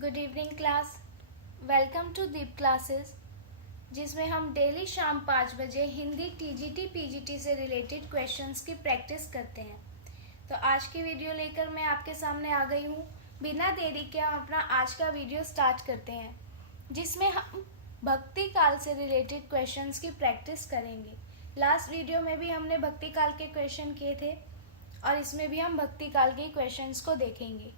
Good evening class. Welcome to Deep classes, जिसमें हम daily शाम 5 बजे हिंदी टीजीटी पीजीटी से रिलेटेड क्वेश्चंस की प्रैक्टिस करते हैं। तो आज की वीडियो लेकर मैं आपके सामने आ गई हूँ। बिना देरी के हम अपना आज का वीडियो स्टार्ट करते हैं, जिसमें हम भक्ति काल से रिलेटेड क्वेश्चंस की प्रैक्टिस करेंगे। लास्ट वीडियो में भी हमने भक्ति काल के क्वेश्चन किए थे और इसमें भी हम भक्ति काल के क्वेश्चंस को देखेंगे।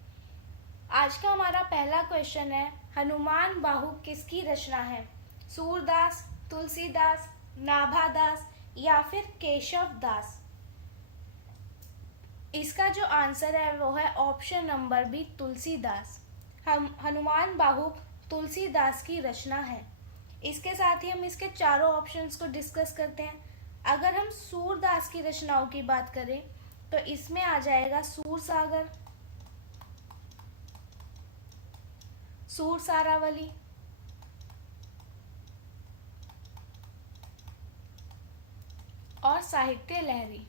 आज का हमारा पहला क्वेश्चन है, हनुमान बाहु किसकी रचना है? सूरदास, तुलसीदास, नाभादास या फिर केशव दास? इसका जो आंसर है वो है ऑप्शन नंबर बी, तुलसीदास। हम हनुमान बाहु तुलसीदास की रचना है। इसके साथ ही हम इसके चारों ऑप्शंस को डिस्कस करते हैं। अगर हम सूरदास की रचनाओं की बात करें तो इसमें आ जाएगा सूरसागर, सूरसारावली, और साहित्य लहरी।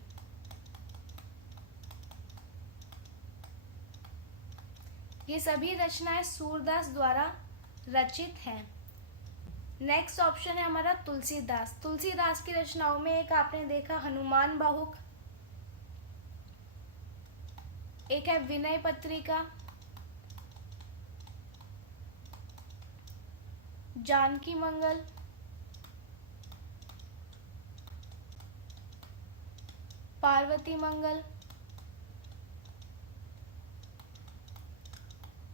ये सभी रचनाएं सूरदास द्वारा रचित हैं। नेक्स्ट ऑप्शन है हमारा तुलसीदास। तुलसीदास की रचनाओं में एक आपने देखा हनुमान बाहुक, एक है विनय पत्रिका, जानकी मंगल, पार्वती मंगल,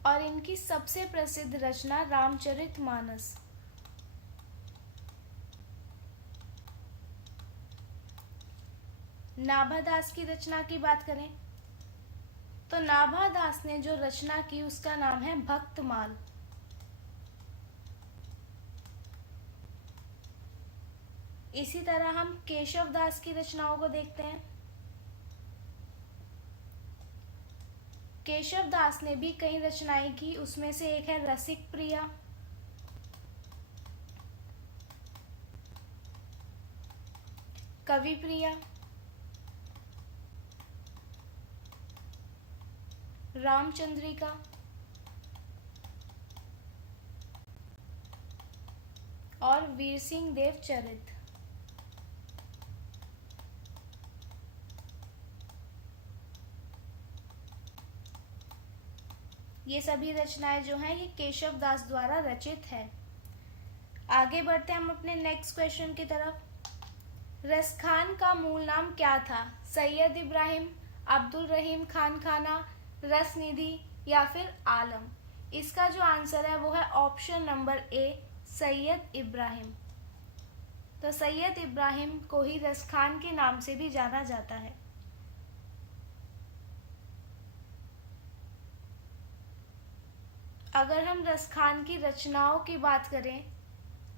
और इनकी सबसे प्रसिद्ध रचना रामचरितमानस। नाभादास की रचना की बात करें तो नाभादास ने जो रचना की उसका नाम है भक्तमाल। इसी तरह हम केशव दास की रचनाओं को देखते हैं। केशव दास ने भी कई रचनाएं की, उसमें से एक है रसिक प्रिया, कवि प्रिया, रामचंद्रिका, और वीर सिंह देव चरित। ये सभी रचनाएं जो हैं ये केशव दास द्वारा रचित है। आगे बढ़ते हैं हम अपने नेक्स्ट क्वेश्चन की तरफ। रसखान का मूल नाम क्या था? सैयद इब्राहिम, अब्दुल रहीम खान खाना, रसनिधि या फिर आलम? इसका जो आंसर है वो है option number A, Syed Ibrahim. तो सैयद इब्राहिम को ही रसखान के नाम से भी जाना जाता है। अगर हम रसखान की रचनाओं की बात करें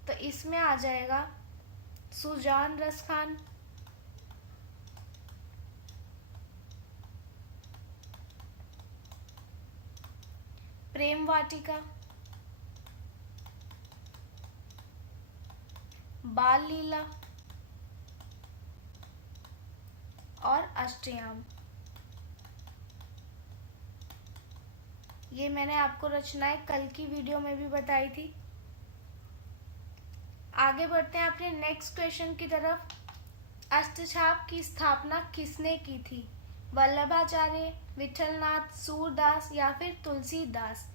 तो इसमें आ जाएगा सुजान रसखान, प्रेम वाटिका, बाल लीला और अष्टयाम। ये मैंने आपको रचनाएं कल की वीडियो में भी बताई थी। आगे बढ़ते हैं अपने नेक्स्ट क्वेश्चन की तरफ। अष्टछाप की स्थापना किसने की थी? वल्लभाचार्य, विठलनाथ, सूरदास या फिर तुलसीदास?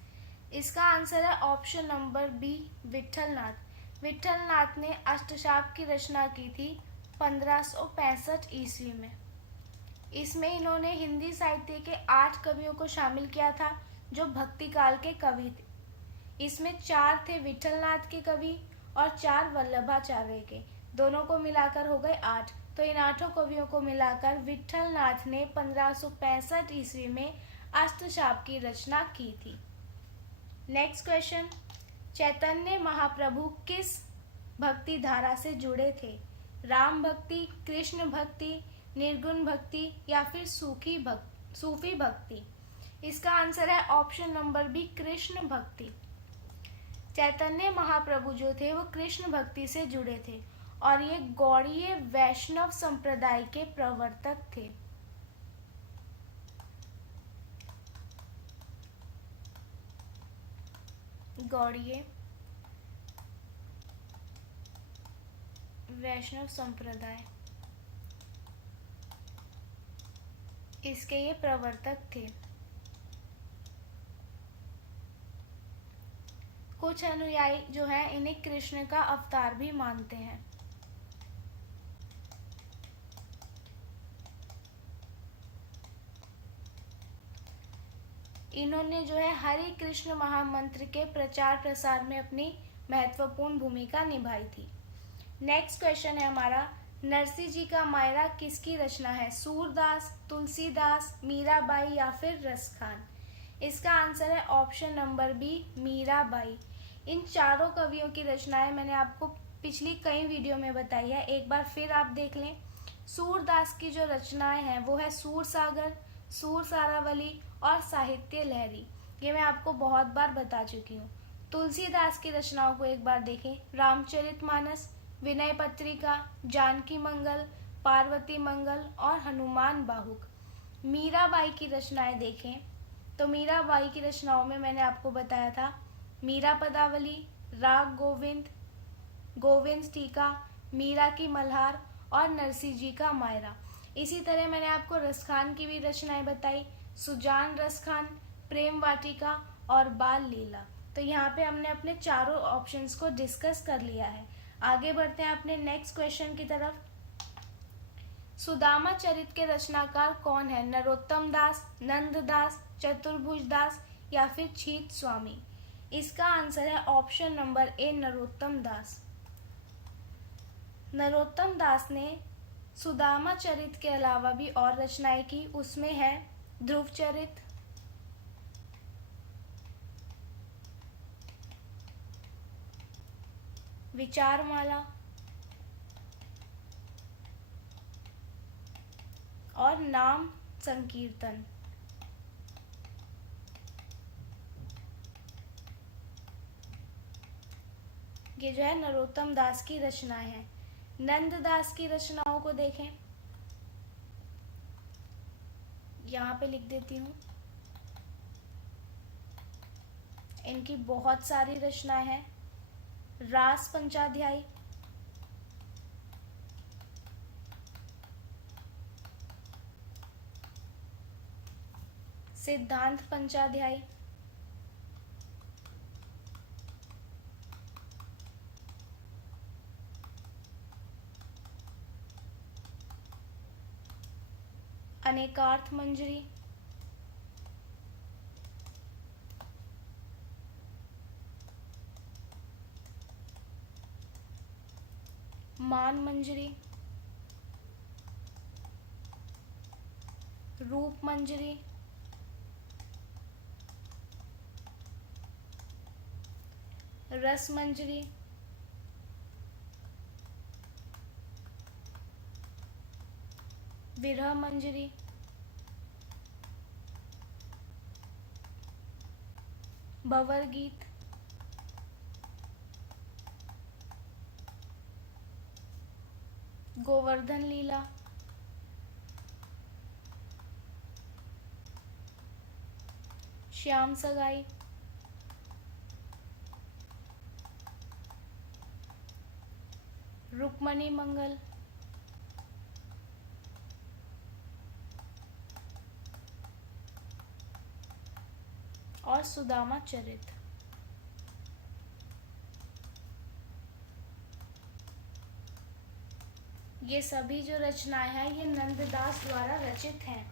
इसका आंसर है option number B, Vitthalnath. Vitthalnath ने अष्टछाप की रचना की थी 1565 ईस्वी में। इसमें इन्होंने हिंदी साहित्य के 8 कवियों को शामिल किया था जो भक्ति काल के कवि थे। इसमें 4 थे विठलनाथ के कवि और 4 वल्लभाचार्य के, दोनों को मिलाकर हो गए 8। तो इन 8 कवियों को मिलाकर विठलनाथ ने 1565 ईस्वी में अष्टछाप की रचना की थी। नेक्स्ट क्वेश्चन, चैतन्य महाप्रभु किस भक्ति धारा से जुड़े थे? राम भक्ति, कृष्ण भक्ति, निर्गुण भक्ति या फिर सूफी भक्ति? इसका आंसर है ऑप्शन नंबर बी, कृष्ण भक्ति। चैतन्य महाप्रभु जो थे वो कृष्ण भक्ति से जुड़े थे और ये गौड़ीय वैष्णव संप्रदाय के प्रवर्तक थे। गौड़ीय, वैष्णव संप्रदाय, इसके ये प्रवर्तक थे। कुछ अनुयायी जो है इन्हें कृष्ण का अवतार भी मानते हैं। इन्होंने जो है हरे कृष्ण महामंत्र के प्रचार प्रसार में अपनी महत्वपूर्ण भूमिका निभाई थी। नेक्स्ट क्वेश्चन है हमारा, नरसिंह जी का मायरा किसकी रचना है? सूरदास, तुलसीदास, मीराबाई या फिर रसखान? इसका आंसर है ऑप्शन नंबर बी, मीराबाई। इन चारों कवियों की रचनाएं मैंने आपको पिछली कई वीडियो में बताई है, एक बार फिर आप देख लें। सूरदास की जो रचनाएं हैं वो है सूरसागर, सूर सारावली और साहित्य लहरी। ये मैं आपको बहुत बार बता चुकी हूँ। तुलसीदास की रचनाओं को एक बार देखें, रामचरितमानस, विनय पत्रिका, जानकी मंगल, पार्वती मंगल और हनुमान बाहुक। मीराबाई की रचनाएं देखें तो मीराबाई की रचनाओं में मैंने आपको बताया था मीरा पदावली, राग गोविंद, गोविंद टीका, मीरा की मल्हार और नरसिंह जी का मायरा। इसी तरह मैंने आपको रसखान की भी रचनाएं बताई, सुजान रसखान, प्रेम वाटिका और बाल लीला। तो यहाँ पे हमने अपने चारों ऑप्शंस को डिस्कस कर लिया है। आगे बढ़ते हैं अपने नेक्स्ट क्वेश्चन की तरफ। सुदामा चरित के रचनाकार कौन है? नरोत्तम दास, नंद दास, चतुर्भुज दास या फिर छीत स्वामी? इसका आंसर है ऑप्शन नंबर ए, नरोत्तम दास। नरोत्तम दास ने सुदामा चरित के अलावा भी और रचनाएं की, उसमें है ध्रुव चरित, विचारमाला और नाम संकीर्तन। ये जो है नरोत्तम दास की रचनाएं हैं। नंद दास की रचनाओं को देखें, यहाँ पे लिख देती हूँ। इनकी बहुत सारी रचनाएं हैं। रास पंचाध्यायी, सिद्धांत पंचाध्यायी, अनेकार्थ मंजरी, मान मंजरी, रूप मंजरी, रस मंजरी, विरह मंजरी, भंवर गीत, गोवर्धन लीला, श्याम सगाई, रुक्मणी मंगल और सुदामा चरित। ये सभी जो रचनाएं हैं ये नंददास द्वारा रचित हैं।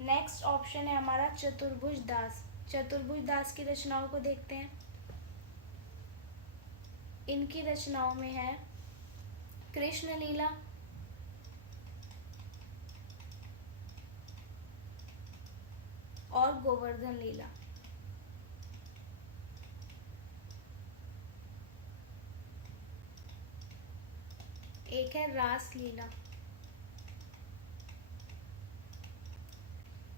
नेक्स्ट ऑप्शन है हमारा चतुर्भुज दास। चतुर्भुज दास की रचनाओं को देखते हैं। इनकी रचनाओं में है कृष्ण लीला, और गोवर्धन लीला। एक है रास लीला।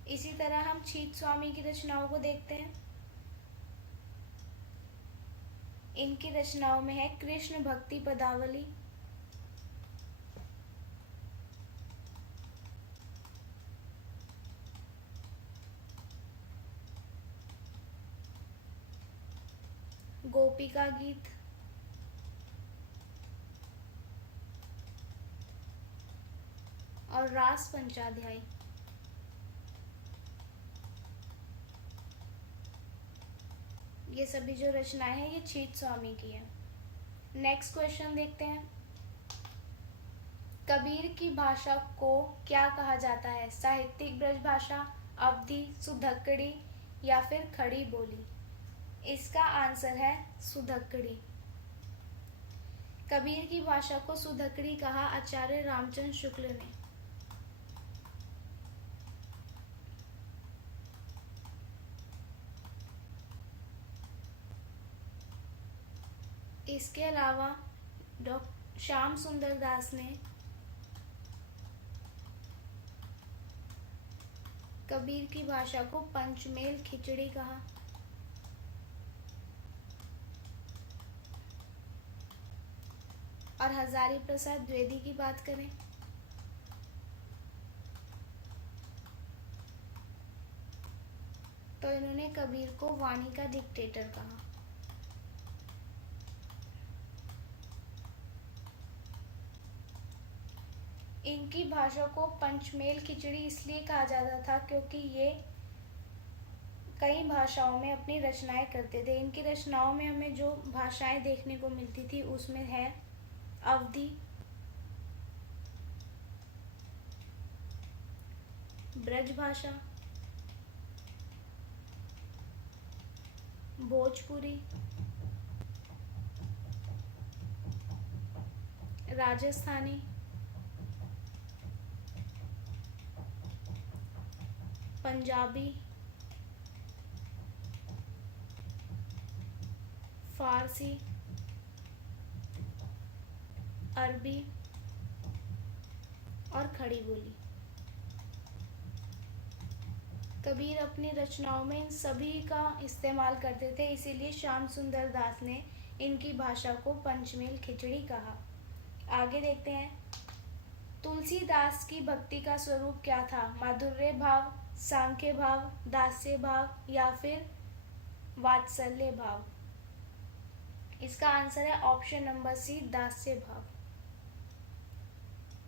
इसी तरह हम छीत स्वामी की रचनाओं को देखते हैं। इनकी रचनाओं में है कृष्ण भक्ति पदावली, गोपिका गीत, और रास पंचाध्याय। ये सभी जो रचनाएं हैं ये छीत स्वामी की है। नेक्स्ट क्वेश्चन देखते हैं। कबीर की भाषा को क्या कहा जाता है? साहित्यिक ब्रज भाषा, अवधी, सुधक्कड़ी या फिर खड़ी बोली? इसका आंसर है सुधक्कड़ी। कबीर की भाषा को सुधक्कड़ी कहा आचार्य रामचंद्र शुक्ल ने। इसके अलावा डॉक्टर श्याम सुंदर दास ने कबीर की भाषा को पंचमेल खिचड़ी कहा। और हजारी प्रसाद द्विवेदी की बात करें तो इन्होंने कबीर को वाणी का डिक्टेटर कहा। इनकी भाषा को पंचमेल खिचड़ी इसलिए कहा जाता था क्योंकि ये कई भाषाओं में अपनी रचनाएं करते थे। इनकी रचनाओं में हमें जो भाषाएं देखने को मिलती थी उसमें है अवधी, ब्रज भाषा, भोजपुरी, राजस्थानी, पंजाबी, फारसी, अरबी और खड़ी बोली। कबीर अपनी रचनाओं में इन सभी का इस्तेमाल करते थे, इसीलिए श्याम सुंदर दास ने इनकी भाषा को पंचमेल खिचड़ी कहा। आगे देखते हैं। तुलसीदास की भक्ति का स्वरूप क्या था? माधुर्य भाव, सांख्य भाव, दास्य भाव या फिर वात्सल्य भाव? इसका आंसर है ऑप्शन नंबर सी, दास्य भाव।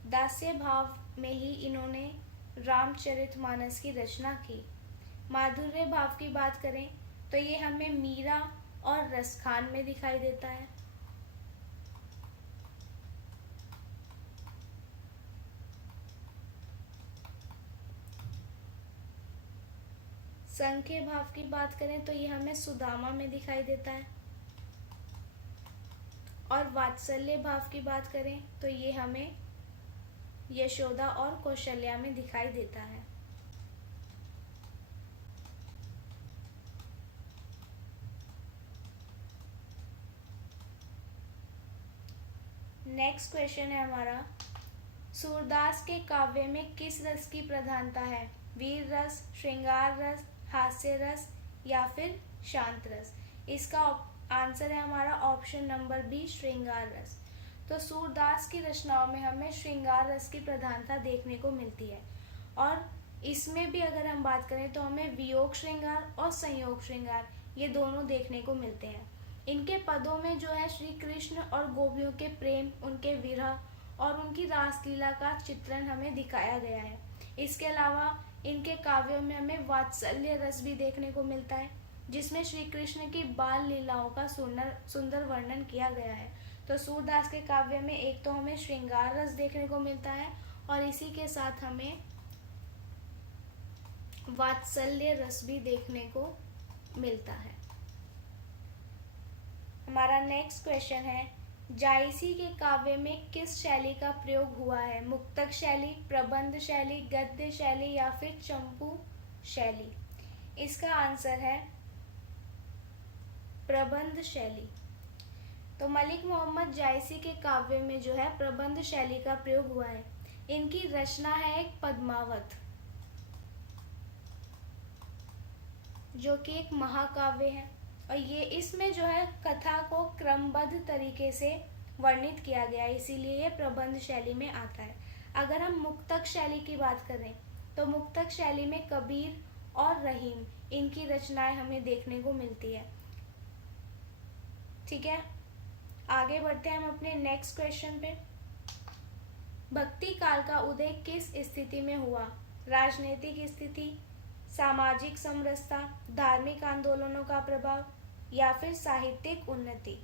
दास्य भाव में ही इन्होंने रामचरितमानस की रचना की। माधुर्य भाव की बात करें तो ये हमें मीरा और रसखान में दिखाई देता है। संख्य भाव की बात करें तो ये हमें सुदामा में दिखाई देता है। और वात्सल्य भाव की बात करें तो ये हमें यशोदा और कौशल्या में दिखाई देता है। नेक्स्ट क्वेश्चन है हमारा, सूरदास के काव्य में किस रस की प्रधानता है? वीर रस, श्रृंगार रस, हास्य रस या फिर शांत रस? इसका आंसर है हमारा ऑप्शन नंबर बी, श्रृंगार रस। तो सूरदास की रचनाओं में हमें श्रृंगार रस की प्रधानता देखने को मिलती है। और इसमें भी अगर हम बात करें तो हमें वियोग श्रृंगार और संयोग श्रृंगार ये दोनों देखने को मिलते हैं। इनके पदों में जो है श्री कृष्ण और गोपियों के प्रेम, उनके विरह और उनकी रासलीला का चित्रण हमें दिखाया गया है। इसके अलावा इनके काव्यों में हमें वात्सल्य रस भी देखने को मिलता है, जिसमें श्री कृष्ण की बाल लीलाओं का सुंदर वर्णन किया गया है। तो सूरदास के काव्य में एक तो हमें श्रृंगार रस देखने को मिलता है और इसी के साथ हमें वात्सल्य रस भी देखने को मिलता है। हमारा नेक्स्ट क्वेश्चन है, जायसी के काव्य में किस शैली का प्रयोग हुआ है? मुक्तक शैली, प्रबंध शैली, गद्य शैली या फिर चंपू शैली? इसका आंसर है प्रबंध शैली। तो मलिक मोहम्मद जायसी के काव्य में जो है प्रबंध शैली का प्रयोग हुआ है। इनकी रचना है एक पद्मावत, जो कि एक महाकाव्य है और ये इसमें जो है कथा को क्रमबद्ध तरीके से वर्णित किया गया है, इसीलिए ये प्रबंध शैली में आता है। अगर हम मुक्तक शैली की बात करें तो मुक्तक शैली में कबीर और रहीम इनकी रचनाएं हमें देखने को मिलती है। ठीक है, आगे बढ़ते हैं हम अपने नेक्स्ट क्वेश्चन पे। भक्ति काल का उदय किस स्थिति में हुआ? राजनीतिक स्थिति, सामाजिक समरसता, धार्मिक आंदोलनों का प्रभाव या फिर साहित्यिक उन्नति?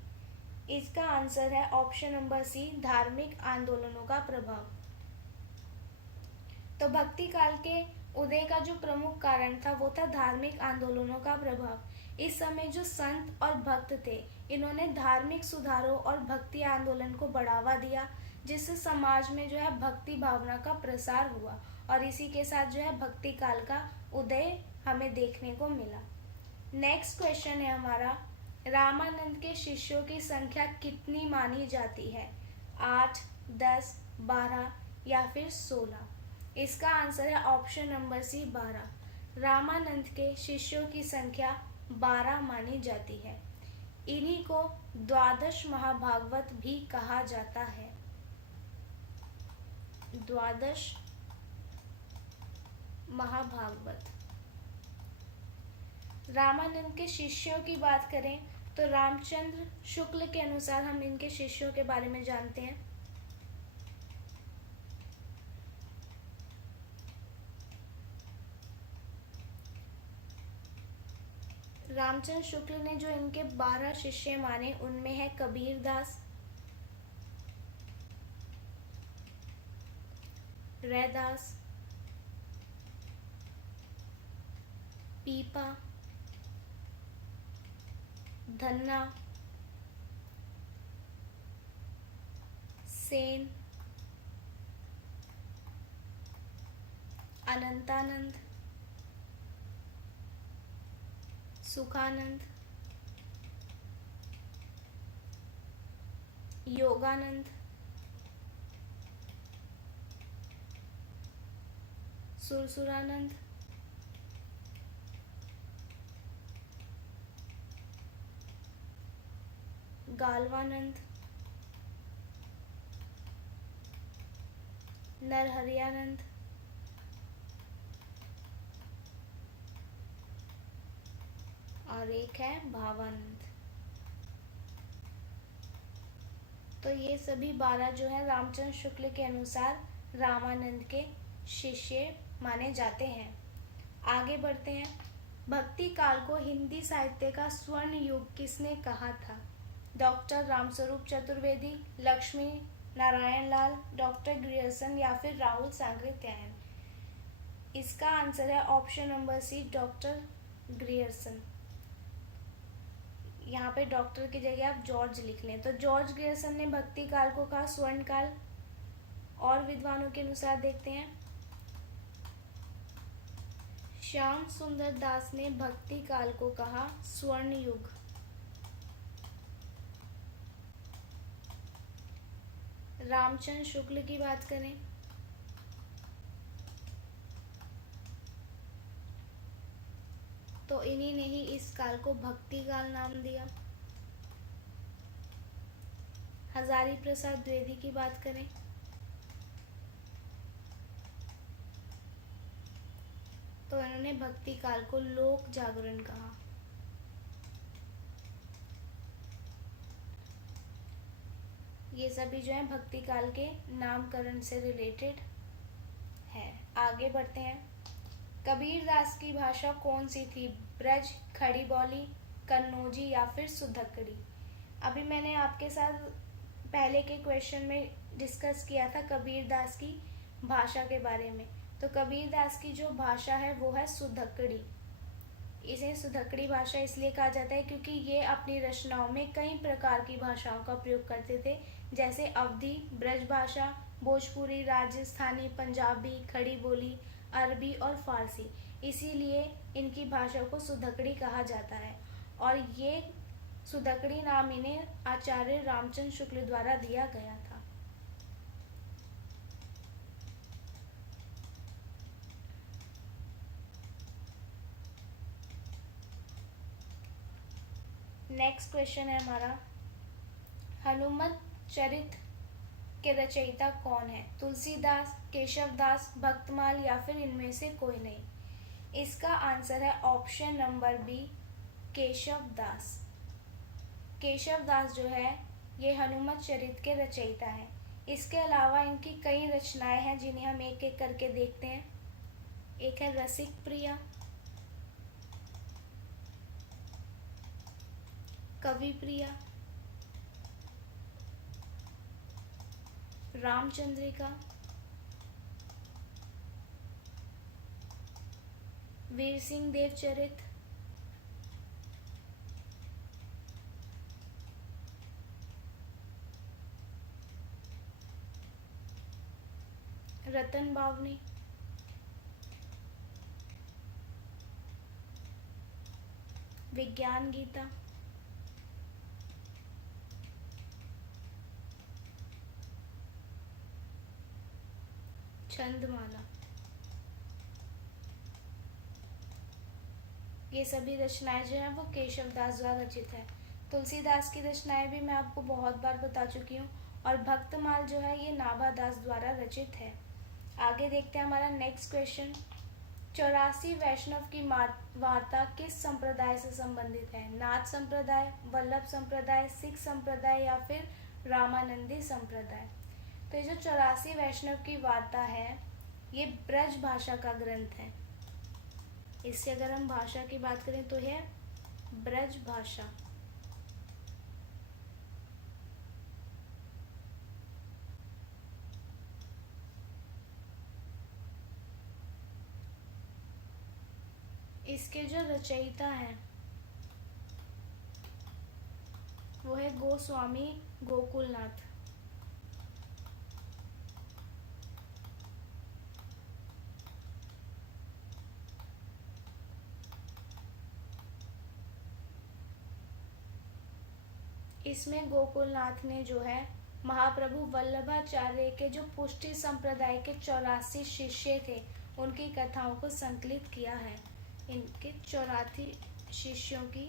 इसका आंसर है ऑप्शन नंबर सी, धार्मिक आंदोलनों का प्रभाव। तो भक्ति काल के उदय का जो प्रमुख कारण था वो था धार्मिक आंदोलनों का प्रभाव। इस समय जो संत और भक्त थे, इन्होंने धार्मिक सुधारों और भक्ति आंदोलन को बढ़ावा दिया, जिससे समाज में जो है भक्ति भावना का प्रसार हुआ और इसी के साथ जो है भक्ति काल का उदय हमें देखने को मिला। नेक्स्ट क्वेश्चन है हमारा, रामानंद के शिष्यों की संख्या कितनी मानी जाती है? 8, 10, 12 या फिर 16? इसका आंसर है ऑप्शन नंबर सी, 12। रामानंद के शिष्यों की संख्या 12 मानी जाती है। इन्हीं को द्वादश महाभागवत भी कहा जाता है। द्वादश महाभागवत। रामानंद के शिष्यों की बात करें तो रामचंद्र शुक्ल के अनुसार हम इनके शिष्यों के बारे में जानते हैं। रामचंद्र शुक्ल ने जो इनके 12 शिष्य माने उनमें है कबीर दास, रैदास, पीपा, धन्ना, सेन, अनंतानंद, सुखानंद, योगानंद, सुरसुरानंद, गालवानंद, नरहरियानंद, और एक है भावानंद। तो ये सभी 12 जो है रामचंद्र शुक्ल के अनुसार रामानंद के शिष्य माने जाते हैं। आगे बढ़ते हैं, भक्ति काल को हिंदी साहित्य का स्वर्ण युग किसने कहा था? Doctor Ramswaroop Chaturvedi, Lakshmi Narayan Lal, doctor Grierson या फिर राहुल सांकृत्यायन? इसका आंसर है option number C, doctor Grierson. यहाँ पे डॉक्टर की जगह आप जॉर्ज लिख लें। तो जॉर्ज ग्रियर्सन ने भक्ति काल को कहा स्वर्ण काल। और विद्वानों के अनुसार देखते हैं, श्याम सुंदर दास ने भक्ति काल को कहा स्वर्ण युग। रामचंद्र शुक्ल की बात करें तो इन्हीं ने ही इस काल को भक्ति काल नाम दिया। हजारी प्रसाद द्विवेदी की बात करें तो इन्होंने भक्ति काल को लोक जागरण कहा। ये सभी जो है भक्ति काल के नामकरण से रिलेटेड है। आगे बढ़ते हैं, कबीर दास की भाषा कौन सी थी? ब्रज, खड़ी बोली, कन्नौजी या फिर सुधकड़ी? अभी मैंने आपके साथ पहले के क्वेश्चन में डिस्कस किया था कबीर दास की भाषा के बारे में। तो कबीर दास की जो भाषा है वो है सुधकड़ी। इसे सुधकड़ी भाषा इसलिए कहा जाता है क्योंकि ये अपनी रचनाओं में कई प्रकार की भाषाओं का प्रयोग करते थे, जैसे अवधी, ब्रज भाषा, भोजपुरी, राजस्थानी, पंजाबी, खड़ी बोली, अरबी और फारसी। इसीलिए इनकी भाषा को सुधकड़ी कहा जाता है और ये सुधकड़ी नाम इन्हें आचार्य रामचंद्र शुक्ल द्वारा दिया गया था। नेक्स्ट क्वेश्चन है हमारा, हनुमत चरित के रचयिता कौन है? तुलसीदास, केशवदास, भक्तमाल या फिर इनमें से कोई नहीं? इसका आंसर है option number B, Keshavdas. Keshav Das जो है ये हनुमत चरित के रचयिता हैं। इसके अलावा इनकी कई रचनाएं हैं जिन्हें हम एक एक करके देखते हैं। एक है रसिक प्रिया, कवि प्रिया, रामचंद्रिका, वीर सिंह देव चरित, रतन बावनी, विज्ञान गीता, छंदमाला। ये सभी रचनाएं जो है वो केशव दास द्वारा रचित है। तुलसीदास की रचनाएं भी मैं आपको बहुत बार बता चुकी हूँ, और भक्तमाल जो है ये नाभा दास द्वारा रचित है। आगे देखते हैं हमारा नेक्स्ट क्वेश्चन। 84 वैष्णव की वार्ता किस संप्रदाय से संबंधित है? नाथ संप्रदाय, वल्लभ संप्रदाय, सिख संप्रदाय या फिर रामानंदी संप्रदाय? तो ये जो 84 वैष्णव की वार्ता है ये ब्रज भाषा का ग्रंथ है। इससे अगर हम भाषा की बात करें तो है ब्रज भाषा। इसके जो रचयिता हैं वो है गोस्वामी गोकुलनाथ। इसमें गोकुलनाथ ने जो है महाप्रभु वल्लभाचार्य के जो पुष्टि संप्रदाय के 84 शिष्य थे उनकी कथाओं को संकलित किया है। इनके 84 शिष्यों की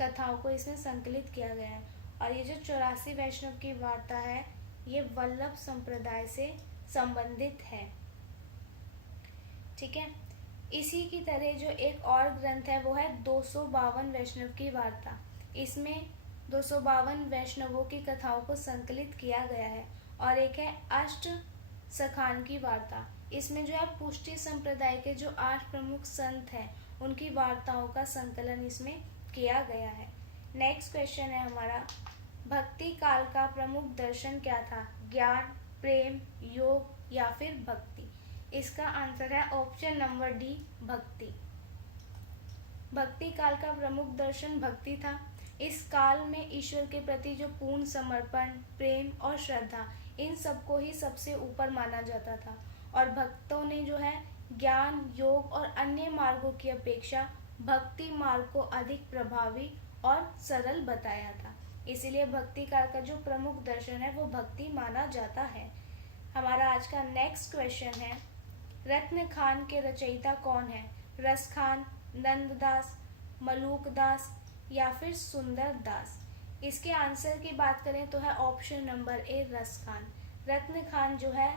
कथाओं को इसमें संकलित किया गया है। और ये जो 84 वैष्णव की वार्ता है ये वल्लभ संप्रदाय से संबंधित है। ठीक है। इसी की तरह जो एक और ग्रंथ है वो है 252 वैष्णव की वार्ता। इसमें 252 वैष्णवों की कथाओं को संकलित किया गया है। और एक है अष्ट सखान की वार्ता। इसमें जो है पुष्टि संप्रदाय के जो 8 प्रमुख संत हैं उनकी वार्ताओं का संकलन इसमें किया गया है। नेक्स्ट क्वेश्चन है हमारा, भक्ति काल का प्रमुख दर्शन क्या था? ज्ञान, प्रेम, योग या फिर भक्ति? इसका आंसर है ऑप्शन नंबर डी, भक्ति। भक्ति काल का प्रमुख दर्शन भक्ति था। इस काल में ईश्वर के प्रति जो पूर्ण समर्पण, प्रेम और श्रद्धा, इन सबको ही सबसे ऊपर माना जाता था। और भक्तों ने जो है ज्ञान, योग और अन्य मार्गों की अपेक्षा भक्ति मार्ग को अधिक प्रभावी और सरल बताया था। इसीलिए भक्ति काल का जो प्रमुख दर्शन है वो भक्ति माना जाता है। हमारा आज का नेक्स्ट क्वेश्चन है, रत्न खान के रचयिता कौन है? रस खान, नंददास, मलूक दास या फिर सुंदर दास? इसके आंसर की बात करें तो है ऑप्शन नंबर ए, रस खान। रत्न खान जो है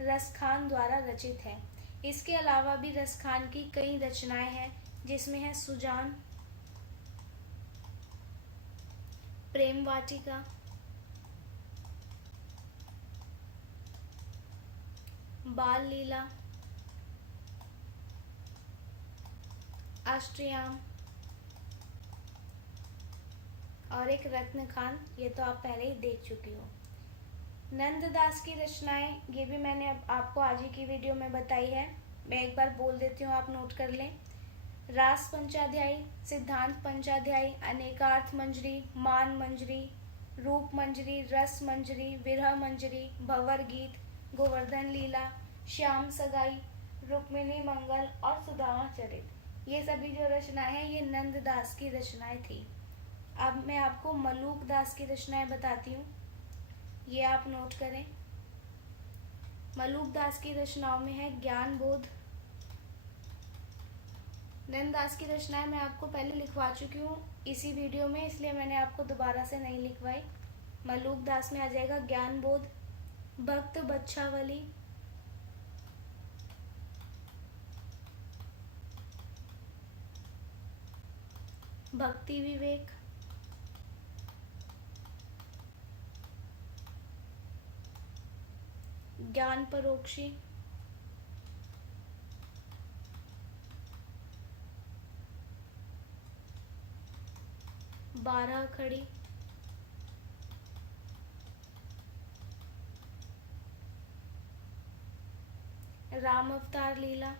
रस खान द्वारा रचित है। इसके अलावा भी रस खान की कई रचनाएं हैं जिसमें है सुजान, प्रेम वाटिका, बाल लीला, अष्टयाम और एक रत्न खान। ये तो आप पहले ही देख चुकी हो। नंददास की रचनाएं ये भी मैंने आपको आज ही की वीडियो में बताई है। मैं एक बार बोल देती हूँ, आप नोट कर लें। रास पंचाध्यायी, सिद्धांत पंचाध्यायी, अनेकार्थ मंजरी, मान मंजरी, रूप मंजरी, रस मंजरी, विरह मंजरी, भंवर गीत, गोवर्धन लीला, श्याम सगाई, रुक्मिणी मंगल और सुदामा चरित, ये सभी जो रचनाएं हैं ये नंददास की रचनाएं थी। अब मैं आपको मलूक दास की रचनाएं बताती हूँ, ये आप नोट करें। मलूक दास की रचनाओं में है ज्ञान बोध। नंददास की रचनाएं मैं आपको पहले लिखवा चुकी हूँ इसी वीडियो में, इसलिए मैंने आपको दोबारा से नहीं लिखवाई। मलूक दास में आ जाएगा ज्ञान बोध, भक्त बच्छावली, भक्ति विवेक, ज्ञान परोक्षी, बारह खड़ी, राम अवतार लीला,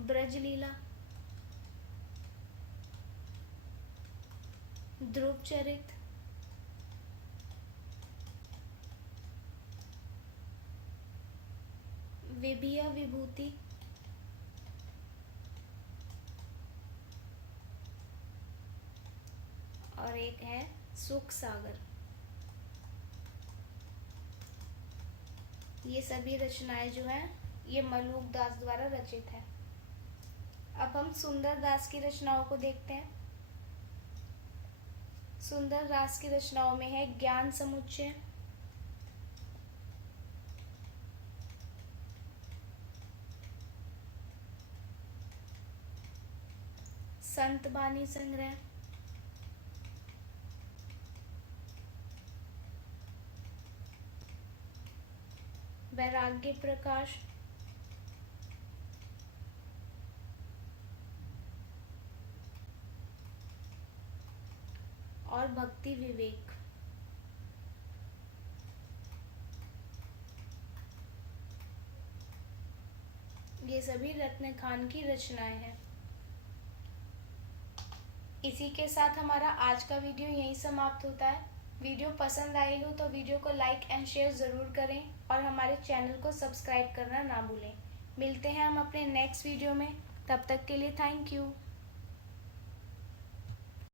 ब्रज लीला, ध्रुव चरित, विभिया विभूति, और एक है सुख सागर। ये सभी रचनाएं जो हैं ये मलूक दास द्वारा रचित है। अब हम सुंदर दास की रचनाओं को देखते हैं। सुंदर दास की रचनाओं में है ज्ञान समुच्चय, संत बानी संग्रह, वैराग्य प्रकाश, और भक्ति विवेक। ये सभी रत्न खान की रचनाएं हैं। इसी के साथ हमारा आज का वीडियो यहीं समाप्त होता है। वीडियो पसंद आई हो तो वीडियो को लाइक एंड शेयर ज़रूर करें और हमारे चैनल को सब्सक्राइब करना ना भूलें। मिलते हैं हम अपने नेक्स्ट वीडियो में, तब तक के लिए थैंक यू।